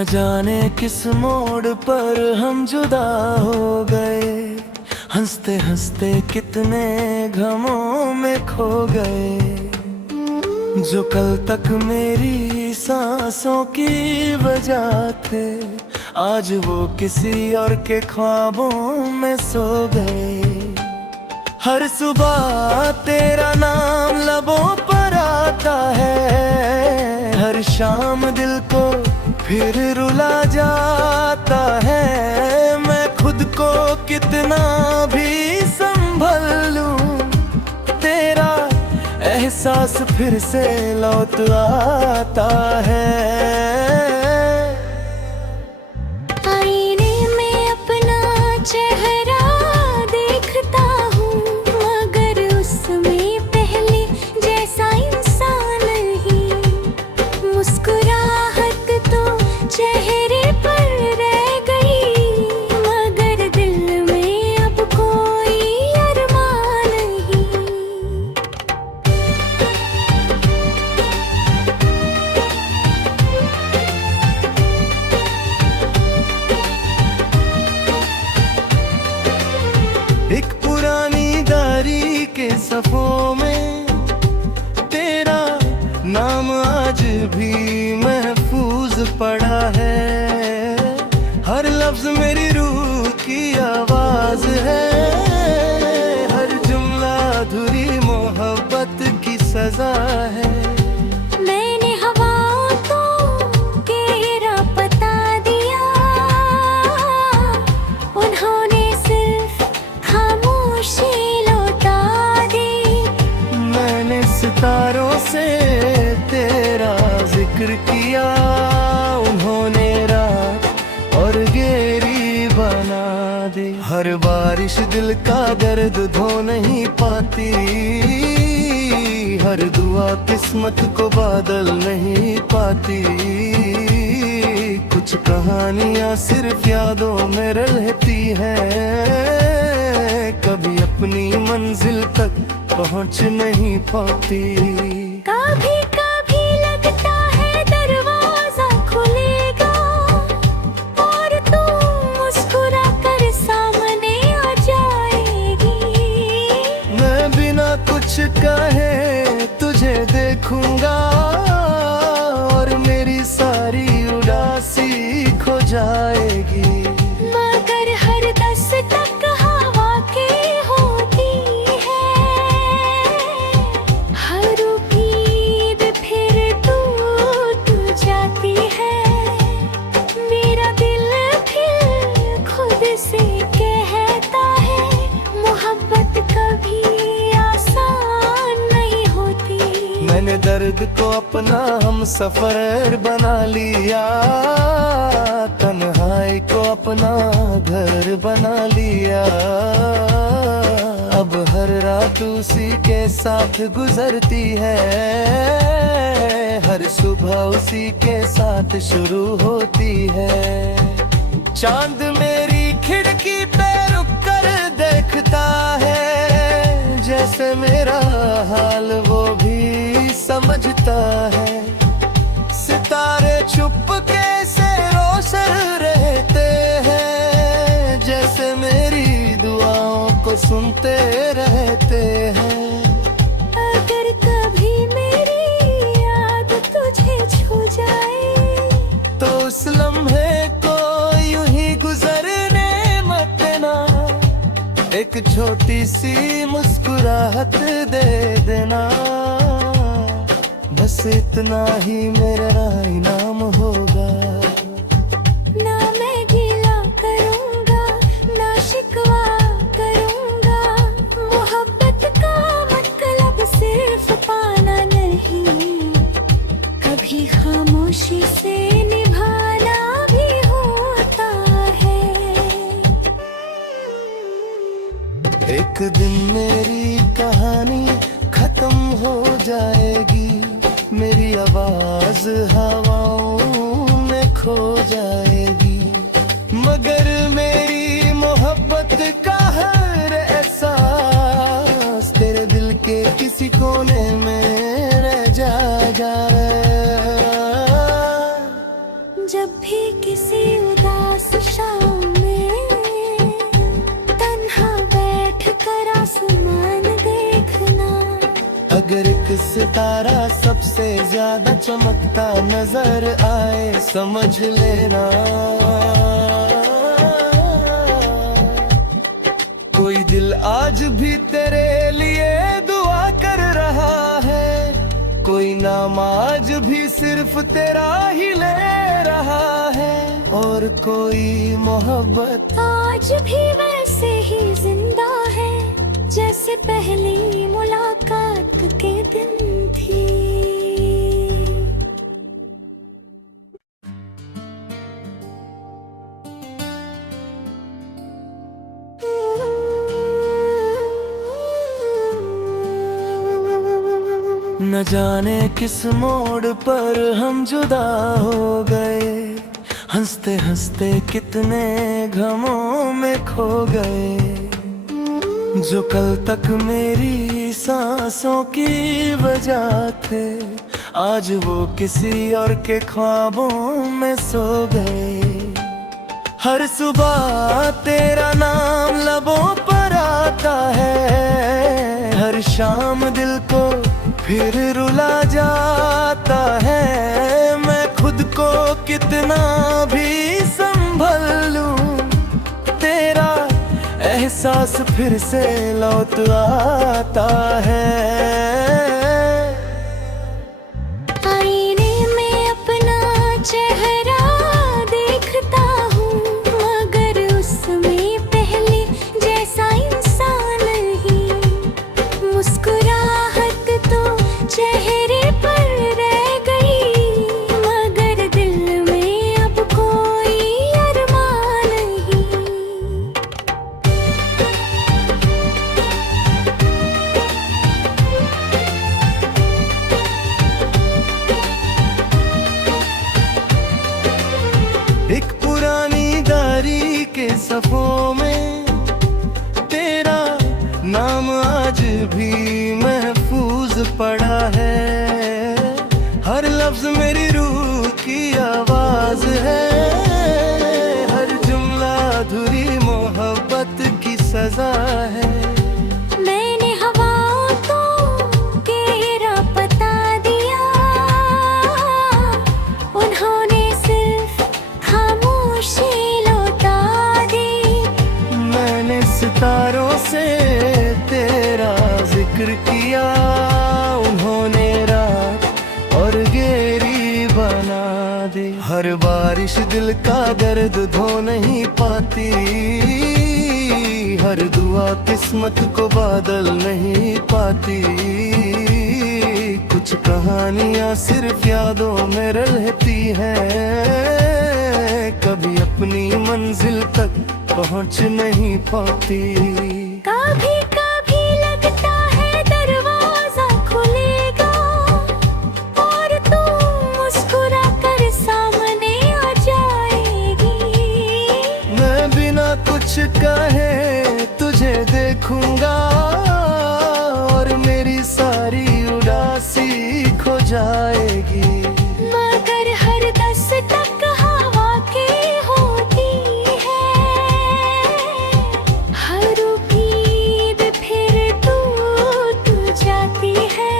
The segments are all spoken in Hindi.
न जाने किस मोड़ पर हम जुदा हो गए, हंसते हंसते कितने गमों में खो गए। जो कल तक मेरी सांसों की वजह थे, आज वो किसी और के ख्वाबों में सो गए। हर सुबह तेरा नाम लबों पर आता है, हर शाम दिल को फिर रुला जाता है। मैं खुद को कितना भी संभल लूं, तेरा एहसास फिर से लौट आता है। आईने में अपना चेहरा देखता हूँ, मगर उसमें पहले जैसा इंसान नहीं। मुस्कुराहट तो चेहरे पर रह गई, मगर दिल में अब कोई अरमान नहीं। एक पुरानी डायरी के सफ़ों में तेरा नाम आज भी महफूज पड़ा है। हर लफ्ज मेरी रूह की आवाज है, हर जुमला अधूरी मोहब्बत की सजा है। मैंने हवाओं को घेरा पता दिया, उन्होंने सिर्फ खामोशी लौटा दी। मैंने सितारों से तेरा जिक्र किया, उन्होंने रात और गेरी बना दी। हर बारिश दिल का दर्द धो नहीं पाती, हर दुआ किस्मत को बादल नहीं पाती। कुछ कहानियां सिर्फ यादों में रहती हैं, कभी अपनी मंजिल तक पहुंच नहीं पाती। कभी कभी लगता है दरवाजा खुलेगा और तू मुस्कुरा कर सामने आ जाएगी। मैं बिना कुछ कहे तुझे देखूंगा, और मेरी सारी उदासी खो जाएगी। मगर हर दस्तक हवा की होती है, हर उम्मीद फिर टूट जाती है। मेरा दिल फिर खुद से कहता है, मोहब्बत कभी आसान नहीं होती। मैंने दर्द को अपना हम सफर बना लिया, तन्हाई को अपना घर बना लिया। अब हर रात उसी के साथ गुजरती है, हर सुबह उसी के साथ शुरू होती है। चांद मेरी खिड़की पे रुक कर देखता है, जैसे मेरा हाल वो भी समझता है। सितारे चुपके से रोशन रहते हैं, जैसे मेरी दुआओं को सुनते रहते हैं। अगर कभी मेरी याद तुझे छू जाए, तो उस लम्हे को यूं ही गुजरने मत देना, एक छोटी सी मुस्कुराहट दे देना। बस इतना ही मेरा इनाम होगा। ना मैं गिला करूँगा, ना शिकवा करूँगा। मोहब्बत का मतलब सिर्फ पाना नहीं, कभी खामोशी से निभाना भी होता है। एक दिन मेरी कहानी खत्म हो जाएगी, मेरी आवाज हवाओं में खो जाएगी। मगर मेरी मोहब्बत का हर एहसास तेरे दिल के किसी कोने में रह जाएगा। जब भी अगर एक सितारा सबसे ज्यादा चमकता नजर आए, समझ लेना कोई दिल आज भी तेरे लिए दुआ कर रहा है, कोई नाम आज भी सिर्फ तेरा ही ले रहा है, और कोई मोहब्बत आज भी वैसे ही जिंदा है जैसे पहली मुलाकात के दिन थी। न जाने किस मोड़ पर हम जुदा हो गए, हंसते हंसते कितने गमों में खो गए, जो कल तक मेरी सांसों की वजह थे, आज वो किसी और के ख्वाबों में सो गए। हर सुबह तेरा नाम लबों पर आता है, हर शाम दिल को फिर रुला जाता है, मैं खुद को कितना भी संभल लूं, तेरा एहसास फिर से लौट आता है। आईने में अपना चेहरा देखता हूँ, मगर उसमें पहले जैसा इंसान नहीं, मुस्कुराहट तो चेहरे पर रह गई, मगर दिल में अब कोई अरमान नहीं। एक पुरानी डायरी के सफ़ों में तेरा नाम आज भी महफूज पड़ा है, हर लफ्ज मेरी रूह की आवाज है, हर जुमला अधूरी मोहब्बत की सजा है। मैंने हवाओं को घेरा बता दिया, उन्होंने सिर्फ खामोशी लौटा दी, मैंने सितारों से तेरा जिक्र किया, उन्होंने रात और गेरी बना दी। हर बारिश दिल का दर्द धो नहीं पाती, हर दुआ किस्मत को बादल नहीं पाती, कुछ कहानियां सिर्फ यादों में रहती हैं, कभी अपनी मंजिल तक पहुंच नहीं पाती। कभी कभी लगता है दरवाजा खुलेगा और तू मुस्कुरा कर सामने आ जाएगी, मैं बिना कुछ कहे तुझे देखूंगा, और मेरी सारी उदासी खो जाएगी, मगर हर दस्तक हवा की होती है, हर उम्मीद फिर टूट जाती है,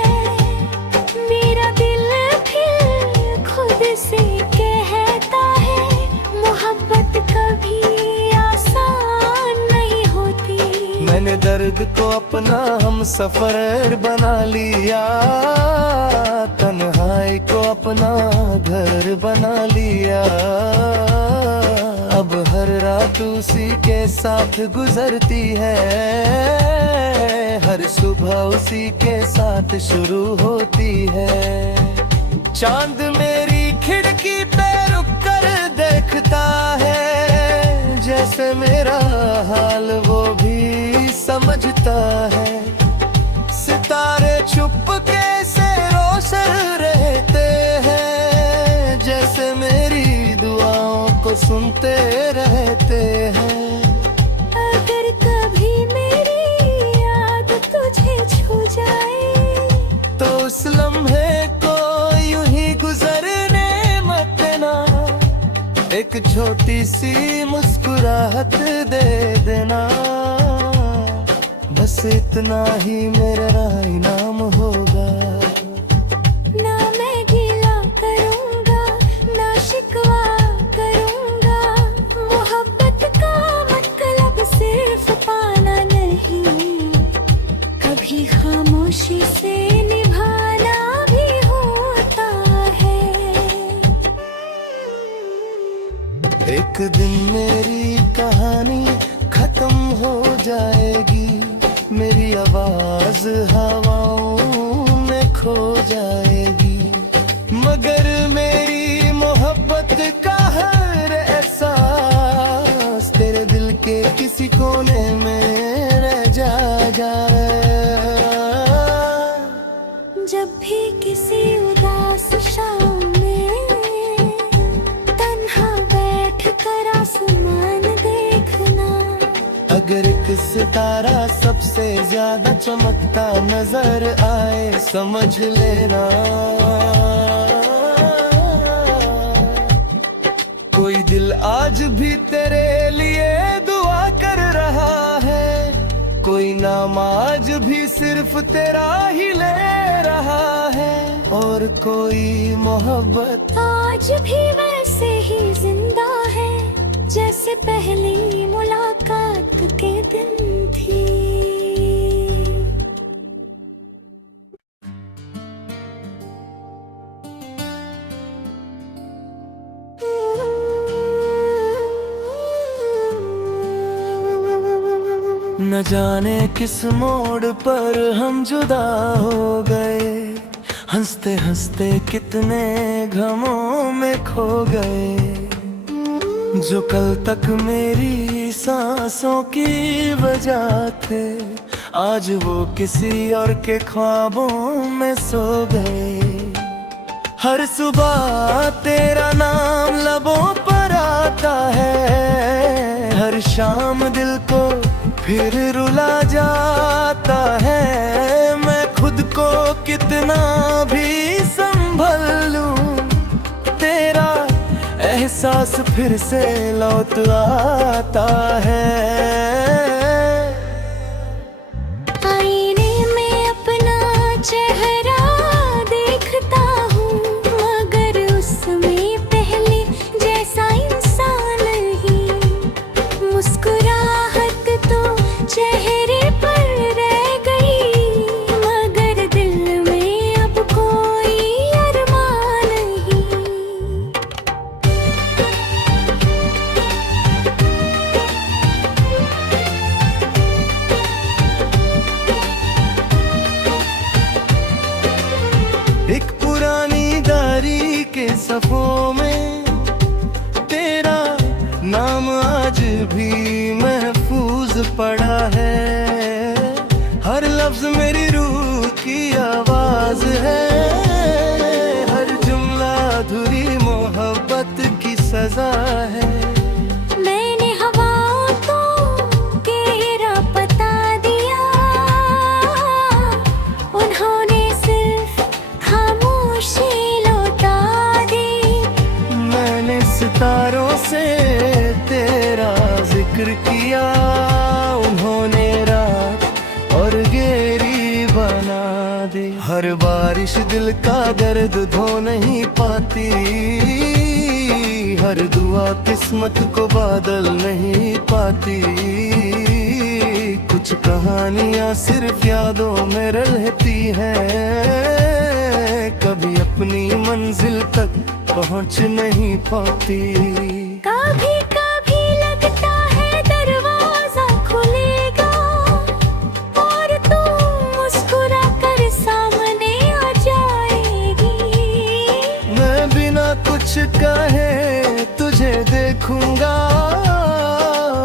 मेरा दिल फिर खुद से कहता है, मोहब्बत कभी आसान नहीं होती। मैंने दर्द को अपना हम सफर बना लिया, तन्हाई को अपना घर बना लिया, अब हर रात उसी के साथ गुजरती है, हर सुबह उसी के साथ शुरू होती है। चांद मेरी खिड़की पे रुक कर देखता है, जैसे मेरा हाल वो भी समझता है, सितारे चुपके से रोशन रहते हैं, जैसे मेरी दुआओं को सुनते रहते हैं। अगर कभी मेरी याद तुझे छू जाए, तो उस लम्हे को यूं ही गुजरने मत देना, एक छोटी सी मुस्कुराहट दे देना, बस इतना ही मेरा इनाम होगा। जाएगी, मेरी आवाज हवाओं में खो जाएगी। मगर मेरी मोहब्बत का हर एहसास तेरे दिल के किसी कोने में रह जाएगा। जब भी किसी उदास शाम में तन्हा बैठ कर आसमान देखना, अगर एक सितारा सबसे ज्यादा चमकता नजर आए, समझ लेना कोई दिल आज भी तेरे लिए दुआ कर रहा है। कोई नाम आज भी सिर्फ तेरा ही ले रहा है, और कोई मोहब्बत आज भी वैसे ही जिंदा है जैसे पहली मुलाकात के दिन थी। न जाने किस मोड़ पर हम जुदा हो गए, हंसते हंसते कितने गमों में खो गए। जो कल तक मेरी सांसों की वजह थे, आज वो किसी और के ख्वाबों में सो गए। हर सुबह तेरा नाम लबों पर आता है, हर शाम दिल को फिर रुला जाता है। मैं खुद को कितना भी संभल लूं, तेरा एहसास फिर से लौट आता है। आईने में अपना चेहरा देखता हूँ, मगर उसमें पहले जैसा इंसान ही। मुस्कुराहट तो चेहरे पर रह गई, मगर दिल में अब कोई अरमान नहीं। एक पुरानी डायरी के सफ़ों में तेरा नाम आज भी महफूज पड़ा है। हर लफ्ज मेरी रूह की आवाज है, हर जुमला अधूरी मोहब्बत की सजा है। मैंने हवाओं को तेरा पता दिया, उन्होंने सिर्फ खामोशी लौटा दी। मैंने सितारों से तेरा जिक्र किया, उन्होंने रात और गेरी बना दी। हर बारिश दिल का दर्द धो नहीं पाती, हर दुआ किस्मत को बादल नहीं पाती। कुछ कहानियां सिर्फ यादों में रहती हैं, कभी अपनी मंजिल तक पहुंच नहीं पाती। कभी कभी लगता है दरवाजा खुलेगा और तू मुस्कुरा कर सामने आ जाएगी। मैं बिना कुछ कहे तुझे देखूंगा,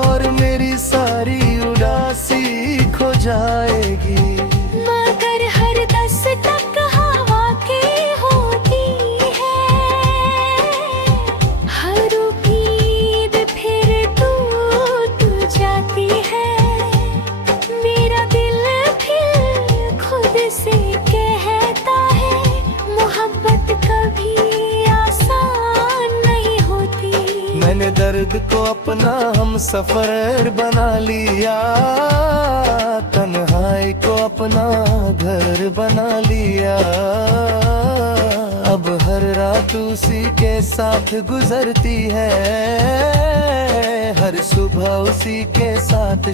और मेरी सारी उदासी खो जाएगी। मगर हर दस्तक हवा की होती है, हर उम्मीद फिर टूट जाती है। मेरा दिल फिर खुद से कहता है, मोहब्बत कभी आसान नहीं होती। मैंने दर्द को अपना हम सफर बना लिया, तन्हाई को अपना घर बना लिया। अब हर रात उसी के साथ गुजरती है, हर सुबह उसी के साथ